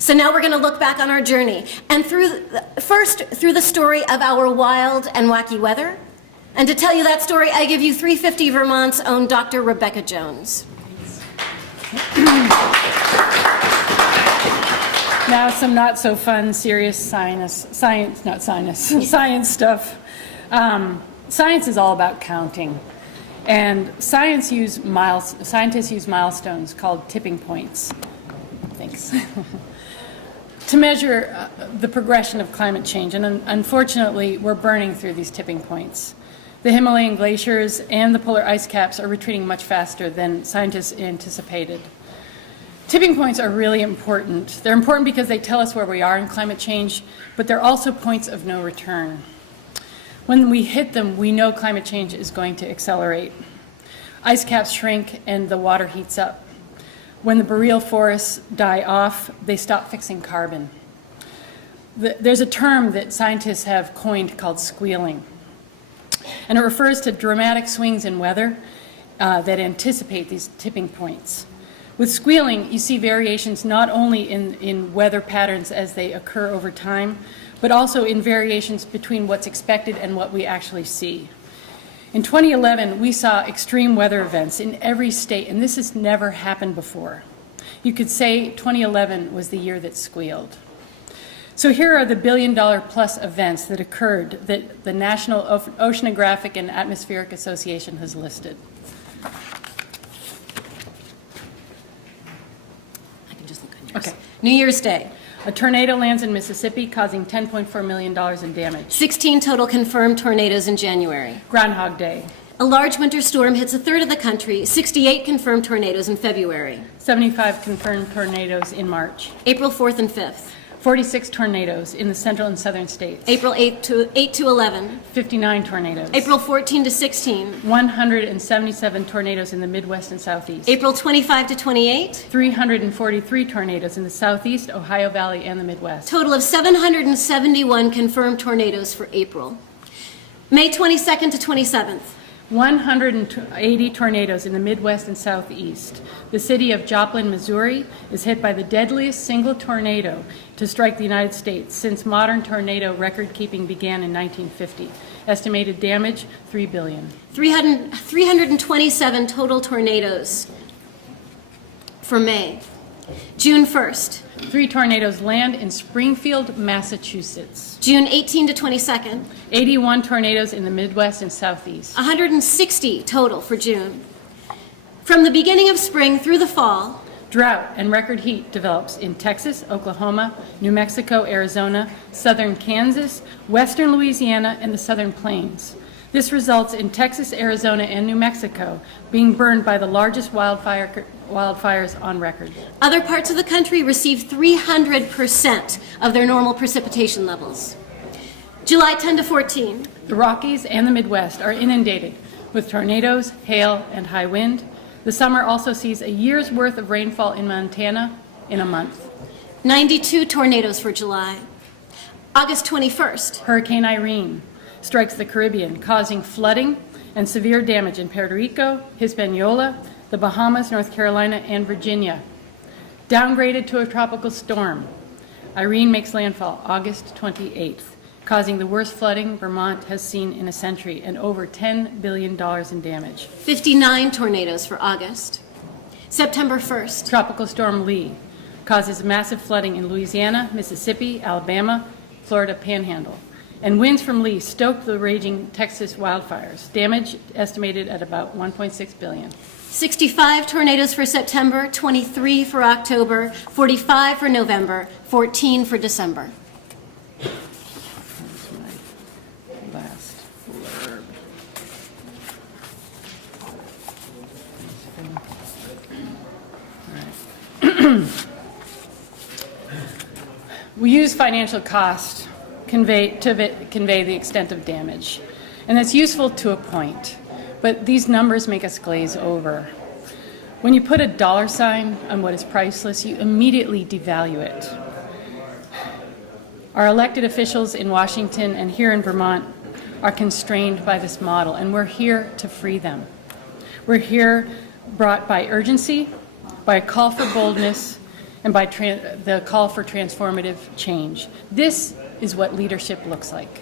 So now we're going to look back on our journey, and first through the story of our wild and wacky weather. And to tell you that story, I give you 350 Vermont's own Dr. Rebecca Jones. Now some not so fun, serious science stuff. Science is all about counting, and scientists use milestones called tipping points. Thanks. To measure the progression of climate change, and unfortunately, we're burning through these tipping points. The Himalayan glaciers and the polar ice caps are retreating much faster than scientists anticipated. Tipping points are really important. They're important because they tell us where we are in climate change, but they're also points of no return. When we hit them, we know climate change is going to accelerate. Ice caps shrink and the water heats up. When the boreal forests die off, they stop fixing carbon. There's a term that scientists have coined called squealing, and it refers to dramatic swings in weather that anticipate these tipping points. With squealing, you see variations not only in weather patterns as they occur over time, but also in variations between what's expected and what we actually see. In 2011, we saw extreme weather events in every state, and this has never happened before. You could say 2011 was the year that squealed. So here are the billion-dollar-plus events that occurred that the National Oceanographic and Atmospheric Association has listed. I can just look on yours. Okay. New Year's Day. A tornado lands in Mississippi, causing $10.4 million in damage. 16 total confirmed tornadoes in January. Groundhog Day. A large winter storm hits a third of the country. 68 confirmed tornadoes in February. 75 confirmed tornadoes in March. April 4th and 5th. 46 tornadoes in the central and southern states. April 8 to 11. 59 tornadoes. April 14 to 16. 177 tornadoes in the Midwest and Southeast. April 25 to 28. 343 tornadoes in the Southeast, Ohio Valley, and the Midwest. Total of 771 confirmed tornadoes for April. May 22nd to 27th. 180 tornadoes in the Midwest and Southeast. The city of Joplin, Missouri is hit by the deadliest single tornado to strike the United States since modern tornado record-keeping began in 1950. Estimated damage, $3 billion. 327 total tornadoes for May. June 1st. 3 tornadoes land in Springfield, Massachusetts. June 18 to 22nd. 81 tornadoes in the Midwest and Southeast. 160 total for June. From the beginning of spring through the fall, Drought and record heat develops in Texas, Oklahoma, New Mexico, Arizona, southern Kansas, western Louisiana, and the southern plains. This results in Texas, Arizona, and New Mexico being burned by the largest wildfires on record. Other parts of the country receive 300% of their normal precipitation levels. July 10 to 14. The Rockies and the Midwest are inundated with tornadoes, hail, and high wind. The summer also sees a year's worth of rainfall in Montana in a month. 92 tornadoes for July. August 21st. Hurricane Irene strikes the Caribbean, causing flooding and severe damage in Puerto Rico, Hispaniola, the Bahamas, North Carolina, and Virginia. Downgraded to a tropical storm, Irene makes landfall August 28th, causing the worst flooding Vermont has seen in a century and over $10 billion in damage. 59 tornadoes for August. September 1st. Tropical storm Lee causes massive flooding in Louisiana, Mississippi, Alabama, Florida Panhandle. And winds from Lee stoked the raging Texas wildfires. Damage estimated at about $1.6 billion. 65 tornadoes for September, 23 for October, 45 for November, 14 for December. That's my last blurb. All right. We use financial cost to convey the extent of damage, and that's useful to a point. But these numbers make us glaze over. When you put a dollar sign on what is priceless, you immediately devalue it. Our elected officials in Washington and here in Vermont are constrained by this model, and we're here to free them. We're here brought by urgency, by a call for boldness, and by the call for transformative change. This is what leadership looks like.